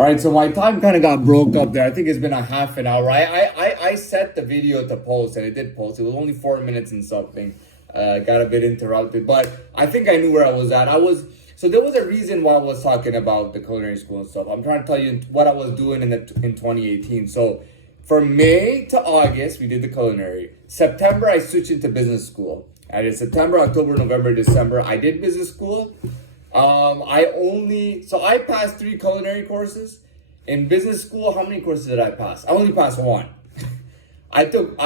All right, so my time kind of got broke up there. I think it's been a half an hour. I set the video to post, and it did post. It was only 4 minutes and something. Got a bit interrupted, but I think I knew where I was at. So there was a reason why I was talking about the culinary school and stuff. I'm trying to tell you what I was doing in 2018. So from May to August, we did the culinary. September, I switched into business school. I did September, October, November, December. I did business school. I passed 3 culinary courses. In business school, how many courses did I pass? I only passed 1. I took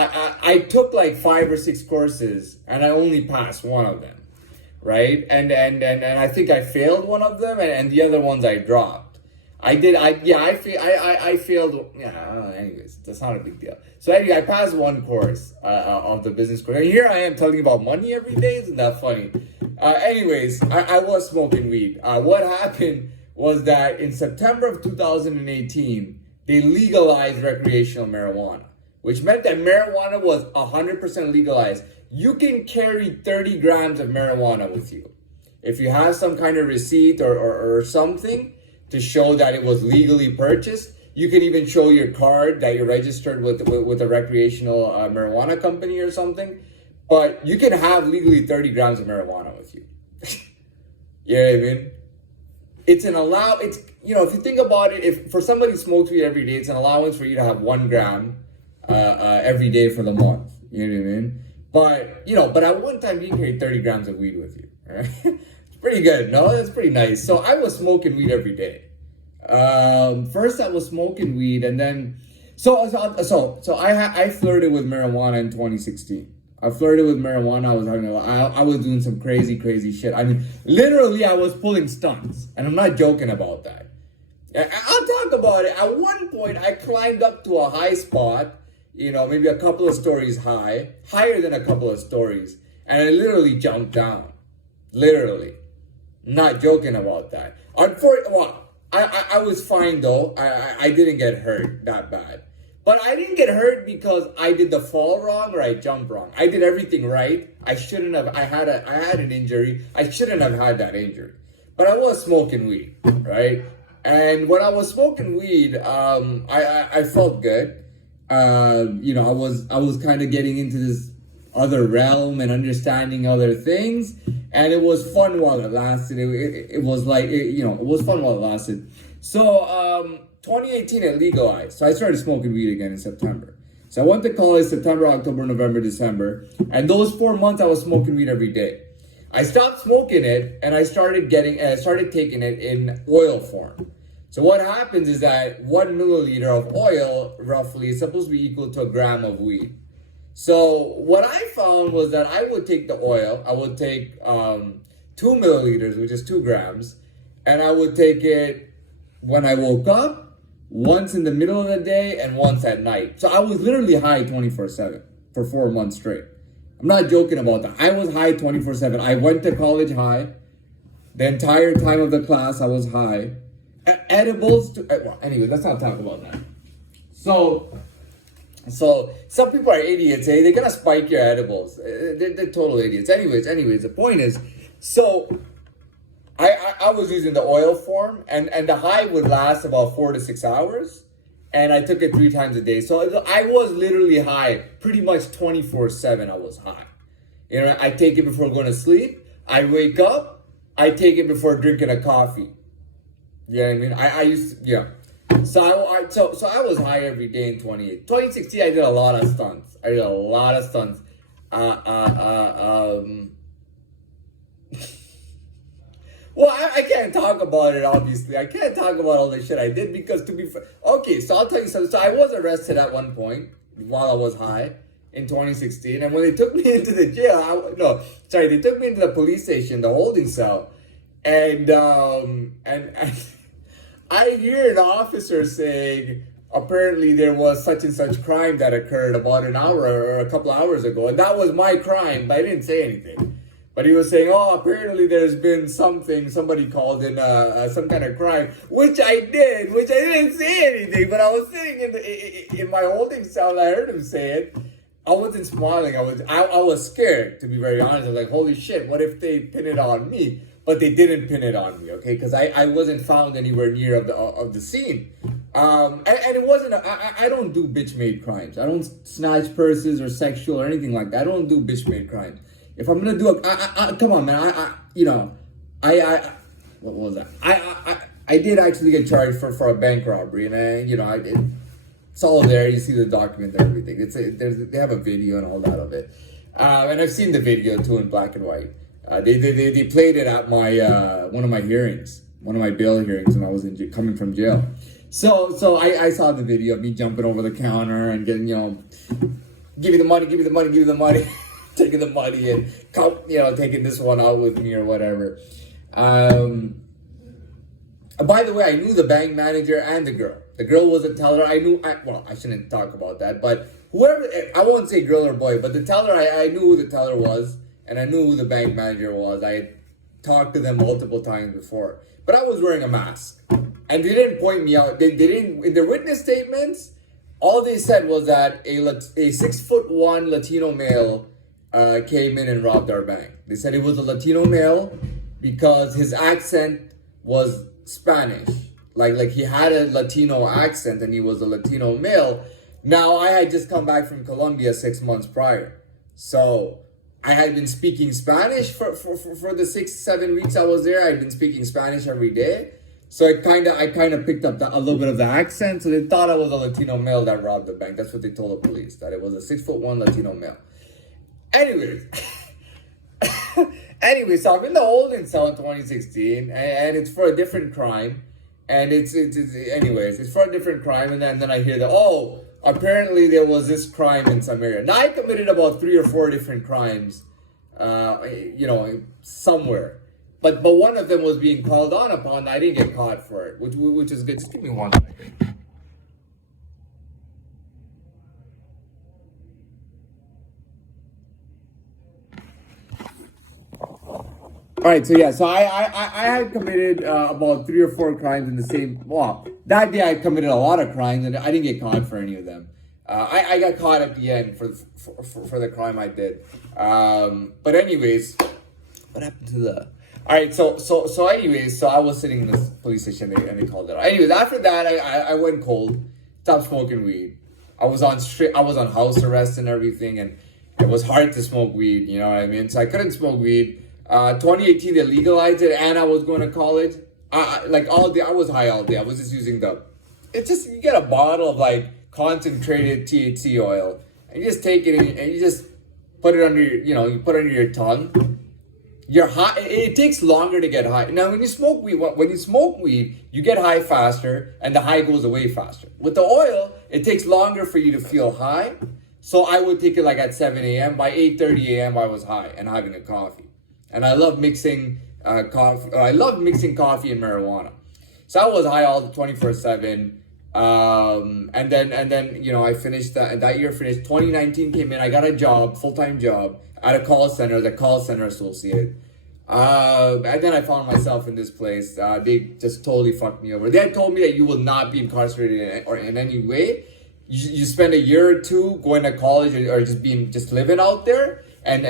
like 5 or 6 courses and I only passed 1 of them. Right? And I think I failed one of them and the other ones I dropped. I failed. Yeah, anyways, that's not a big deal. So anyway, I passed 1 course of the business course. And here I am telling you about money every day. Isn't that funny? Anyways, I was smoking weed. What happened was that in September of 2018, they legalized recreational marijuana, which meant that marijuana was 100% legalized. You can carry 30 grams of marijuana with you. If you have some kind of receipt or something to show that it was legally purchased, you can even show your card that you're registered with a recreational marijuana company or something. But you can have legally 30 grams of marijuana with you. You know what I mean? It's if you think about it, if for somebody who smokes weed every day, it's an allowance for you to have 1 gram every day for the month. You know what I mean? But at one time you can carry 30 grams of weed with you. Right? It's pretty good, no? That's pretty nice. So I was smoking weed every day. First I was smoking weed, and then I flirted with marijuana in 2016. I flirted with marijuana. I was doing some crazy shit. I mean, literally, I was pulling stunts, and I'm not joking about that. I'll talk about it. At one point, I climbed up to a high spot, maybe a couple of stories high, higher than a couple of stories, and I literally jumped down. Literally, not joking about that. I was fine though. I didn't get hurt that bad. But I didn't get hurt because I did the fall wrong or I jumped wrong. I did everything right. I shouldn't have. I had an injury. I shouldn't have had that injury. But I was smoking weed, right? And when I was smoking weed, I felt good. I was kind of getting into this other realm and understanding other things, and it was fun while it lasted. It was fun while it lasted. So 2018 it legalized. So I started smoking weed again in September. So I went to college September, October, November, December. And those 4 months I was smoking weed every day. I stopped smoking it and I started taking it in oil form. So what happens is that 1 milliliter of oil roughly is supposed to be equal to a gram of weed. So what I found was that I would take the oil, I would take 2 milliliters, which is 2 grams, and I would take it when I woke up, once in the middle of the day, and once at night. So I was literally high 24/7 for 4 months straight. I'm not joking about that. I was high 24/7. I went to college high. The entire time of the class, I was high. Edibles, anyway, let's not talk about that. So some people are idiots, They're gonna spike your edibles. They're total idiots. Anyways, the point is, so I was using the oil form, and the high would last about 4 to 6 hours, and I took it 3 times a day. So I was literally high pretty much 24/7. I was high. I take it before going to sleep. I wake up. I take it before drinking a coffee. You know what I mean? I used to, yeah. So I was high every day in 2016. I did a lot of stunts. Well, I can't talk about it, obviously. I can't talk about all the shit I did because, to be fair... Okay, so I'll tell you something. So I was arrested at one point while I was high in 2016. And when they took me into the jail... they took me into the police station, the holding cell. And I hear an officer saying, apparently there was such and such crime that occurred about an hour or a couple hours ago. And that was my crime, but I didn't say anything. But he was saying, apparently there's been somebody called in some kind of crime, which I didn't say anything, but I was sitting in my holding cell and I heard him say it. I wasn't smiling, I was scared, to be very honest. I was like, holy shit, what if they pin it on me? but they didn't pin it on me, okay? Because I wasn't found anywhere near of the scene. And it wasn't, I don't do bitch-made crimes. I don't snatch purses or sexual or anything like that. I don't do bitch-made crimes. If I'm gonna do come on, man, what was that? I did actually get charged for a bank robbery, and it's all there. You see the document and everything. They have a video and all that of it, and I've seen the video too in black and white. They played it at my one of my hearings, one of my bail hearings when I was coming from jail. So I saw the video of me jumping over the counter and getting, give me the money, give me the money, give me the money, taking the money and taking this one out with me or whatever. By the way, I knew the bank manager and the girl. The girl was a teller. I shouldn't talk about that, but whoever, I won't say girl or boy, but the teller, I knew who the teller was, and I knew who the bank manager was. I had talked to them multiple times before, but I was wearing a mask, and they didn't point me out. They didn't, in their witness statements, all they said was that a 6'1" Latino male came in and robbed our bank. They said it was a Latino male because his accent was Spanish. Like he had a Latino accent and he was a Latino male. Now, I had just come back from Colombia 6 months prior. So I had been speaking Spanish for the 6-7 weeks I was there. I'd been speaking Spanish every day. So I kind of picked up a little bit of the accent. So they thought I was a Latino male that robbed the bank. That's what they told the police, that it was a 6'1" Latino male. Anyways, so I'm in the holding cell in 2016, and it's for a different crime. And it's for a different crime. And then I hear that, apparently there was this crime in some area. Now, I committed about 3 or 4 different crimes, somewhere. But one of them was being called on upon. I didn't get caught for it, which is good. Just give me 1 second. All right, so I had committed about 3 or 4 crimes in the same. Well, that day I committed a lot of crimes, and I didn't get caught for any of them. I got caught at the end for the crime I did. But anyways, what happened to the? All right, so I was sitting in this police station and they called it out. Anyways, after that I went cold, stopped smoking weed. I was on house arrest and everything, and it was hard to smoke weed. You know what I mean? So I couldn't smoke weed. 2018 they legalized it, and I was going to college. All day I was high all day. I was just using you get a bottle of concentrated THC oil, and you just take it and you just put it under you put it under your tongue. You're high. It takes longer to get high. Now, when you smoke weed, you get high faster, and the high goes away faster. With the oil, it takes longer for you to feel high. So I would take it at 7 a.m. By 8:30 a.m. I was high and having a coffee. And I love mixing coffee. I love mixing coffee and marijuana. So I was high all 24/7. And then I finished that year. Finished 2019 came in. I got a job, full-time job at a call center, the call center associate. And then I found myself in this place. They just totally fucked me over. They had told me that you will not be incarcerated in any way. You spend a year or 2 going to college or just living out there. And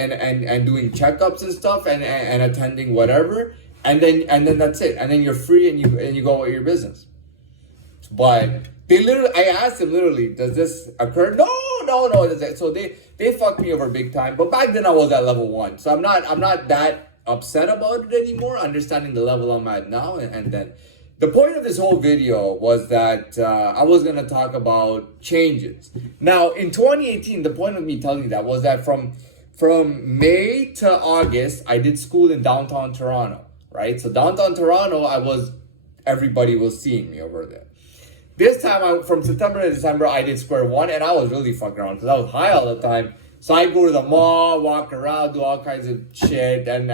doing checkups and stuff and attending whatever, and then that's it, and then you're free and you go with your business. But I asked them literally, does this occur? No. So they fucked me over big time. But back then I was at level 1, so I'm not that upset about it anymore. Understanding the level I'm at now, and then the point of this whole video was that I was gonna talk about changes. Now in 2018, the point of me telling you that was that from May to August, I did school in downtown Toronto, right? So downtown Toronto, everybody was seeing me over there. This time, from September to December, I did Square One, and I was really fucking around because I was high all the time. So I go to the mall, walk around, do all kinds of shit, and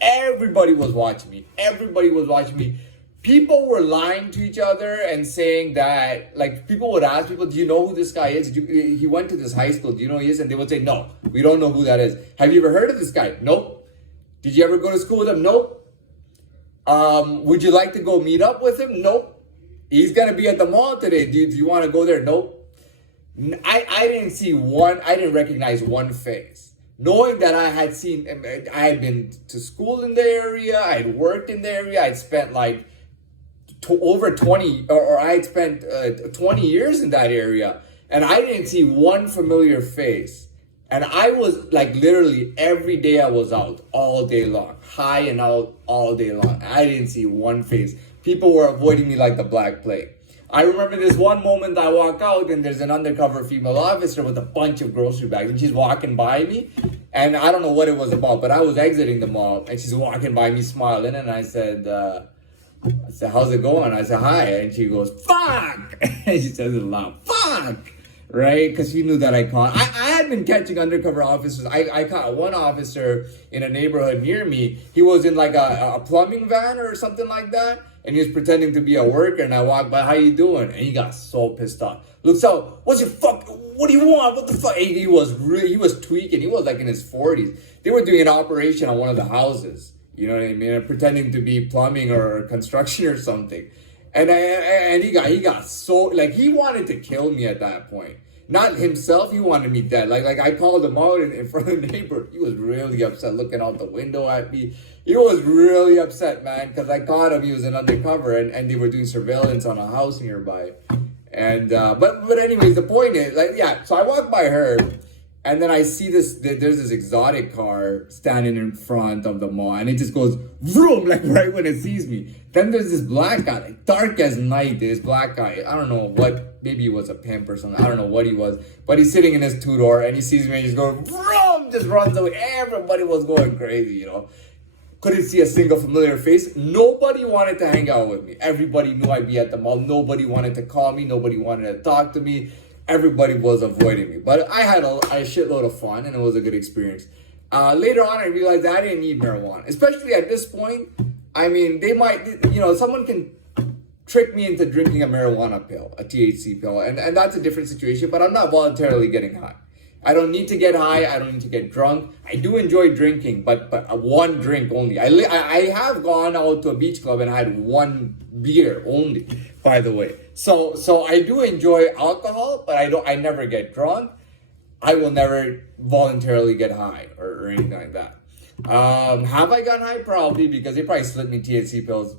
everybody was watching me. Everybody was watching me. People were lying to each other and saying that, people would ask people, do you know who this guy is? He went to this high school. Do you know who he is? And they would say, no, we don't know who that is. Have you ever heard of this guy? Nope. Did you ever go to school with him? Nope. Would you like to go meet up with him? Nope. He's going to be at the mall today. Do you want to go there? Nope. I didn't recognize one face. knowing that I had been to school in the area, I had worked in the area, I'd spent like over 20, or I had spent 20 years in that area, and I didn't see one familiar face. And I was like, literally every day I was out all day long, high and out all day long. I didn't see one face. People were avoiding me like the Black Plague. I remember this one moment I walk out and there's an undercover female officer with a bunch of grocery bags, and she's walking by me, and I don't know what it was about, but I was exiting the mall and she's walking by me smiling, and I said, how's it going? I said, hi. And she goes, fuck. And she says it loud, fuck. Right? Because she knew that I had been catching undercover officers. I caught one officer in a neighborhood near me. He was in like a plumbing van or something like that. And he was pretending to be a worker. And I walked by, how you doing? And he got so pissed off. Looks out, what do you want? What the fuck? He was tweaking. He was like in his 40s. They were doing an operation on one of the houses. You know what I mean? Pretending to be plumbing or construction or something. And he got so, like, he wanted to kill me at that point. Not himself, he wanted me dead. Like I called him out in front of the neighbor. He was really upset looking out the window at me. He was really upset, man, because I caught him. He was an undercover, and they were doing surveillance on a house nearby. And but anyways, the point is, like, yeah, so I walked by her, and then I see there's this exotic car standing in front of the mall, and it just goes vroom, like right when it sees me. Then there's this black guy, like dark as night, this black guy. I don't know what, maybe he was a pimp or something. I don't know what he was. But he's sitting in his two-door, and he sees me, and he's going vroom, just runs away. Everybody was going crazy, you know. Couldn't see a single familiar face. Nobody wanted to hang out with me. Everybody knew I'd be at the mall. Nobody wanted to call me. Nobody wanted to talk to me. Everybody was avoiding me. But I had a shitload of fun, and it was a good experience. Later on, I realized that I didn't need marijuana. Especially at this point, I mean, they might, you know, someone can trick me into drinking a marijuana pill, a THC pill, and that's a different situation, but I'm not voluntarily getting high. I don't need to get high. I don't need to get drunk. I do enjoy drinking, but one drink only. I have gone out to a beach club and had one beer only, by the way. So I do enjoy alcohol, but I never get drunk. I will never voluntarily get high or anything like that. Have I gotten high? Probably, because they probably slipped me THC pills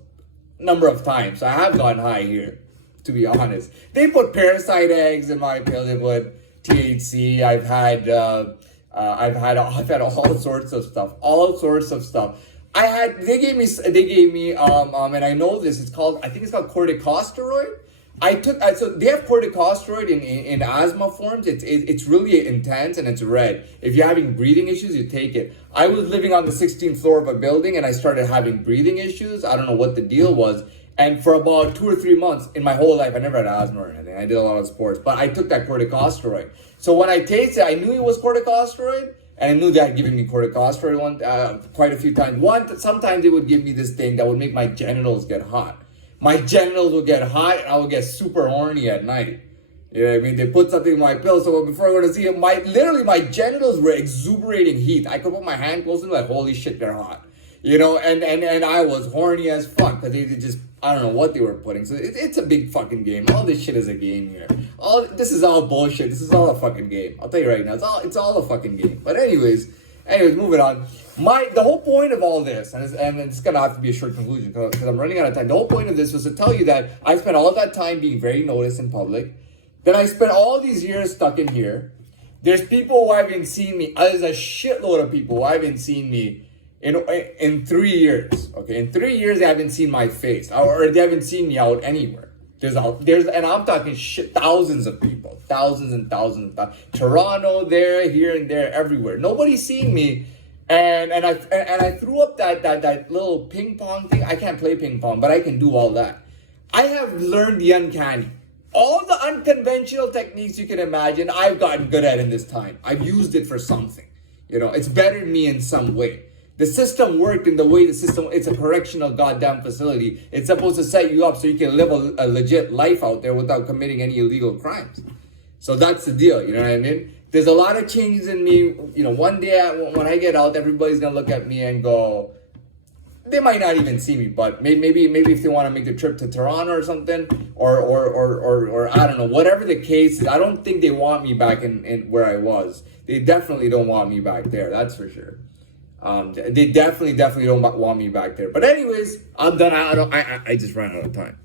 a number of times. So I have gotten high here, to be honest. They put parasite eggs in my pill. They put THC. I've had all sorts of stuff. They gave me and I know this, I think it's called corticosteroid. So they have corticosteroid in asthma forms. It's really intense and it's red. If you're having breathing issues, you take it. I was living on the 16th floor of a building and I started having breathing issues. I don't know what the deal was. And for about 2 or 3 months in my whole life, I never had asthma or anything. I did a lot of sports, but I took that corticosteroid. So when I tasted it, I knew it was corticosteroid, and I knew they had given me corticosteroid quite a few times. Sometimes they would give me this thing that would make my genitals get hot. My genitals would get hot, and I would get super horny at night. You know what I mean? They put something in my pill, so before I go to see it, my genitals were exuberating heat. I could put my hand close to them, like, holy shit, they're hot. You know, and I was horny as fuck, because they just, I don't know what they were putting. So it's a big fucking game. All this shit is a game here. This is all bullshit. This is all a fucking game. I'll tell you right now, it's all a fucking game. But anyways, moving on. The whole point of all this, and it's gonna have to be a short conclusion because I'm running out of time. The whole point of this was to tell you that I spent all of that time being very noticed in public. Then I spent all these years stuck in here. There's people who haven't seen me. There's a shitload of people who haven't seen me in 3 years. Okay, in 3 years they haven't seen my face, or they haven't seen me out anywhere. There's and I'm talking thousands of people, thousands and thousands. Toronto, there, here and there, everywhere. Nobody's seen me, and I threw up that little ping pong thing. I can't play ping pong, but I can do all that. I have learned the uncanny. All the unconventional techniques you can imagine, I've gotten good at in this time. I've used it for something. You know, it's bettered me in some way. The system worked in the way it's a correctional goddamn facility. It's supposed to set you up so you can live a legit life out there without committing any illegal crimes. So that's the deal, you know what I mean? There's a lot of changes in me. You know, one day when I get out, everybody's going to look at me and go, they might not even see me, but maybe if they want to make the trip to Toronto or something, or I don't know, whatever the case is, I don't think they want me back in where I was. They definitely don't want me back there. That's for sure. They definitely don't want me back there. But anyways, I'm done. I just ran out of time.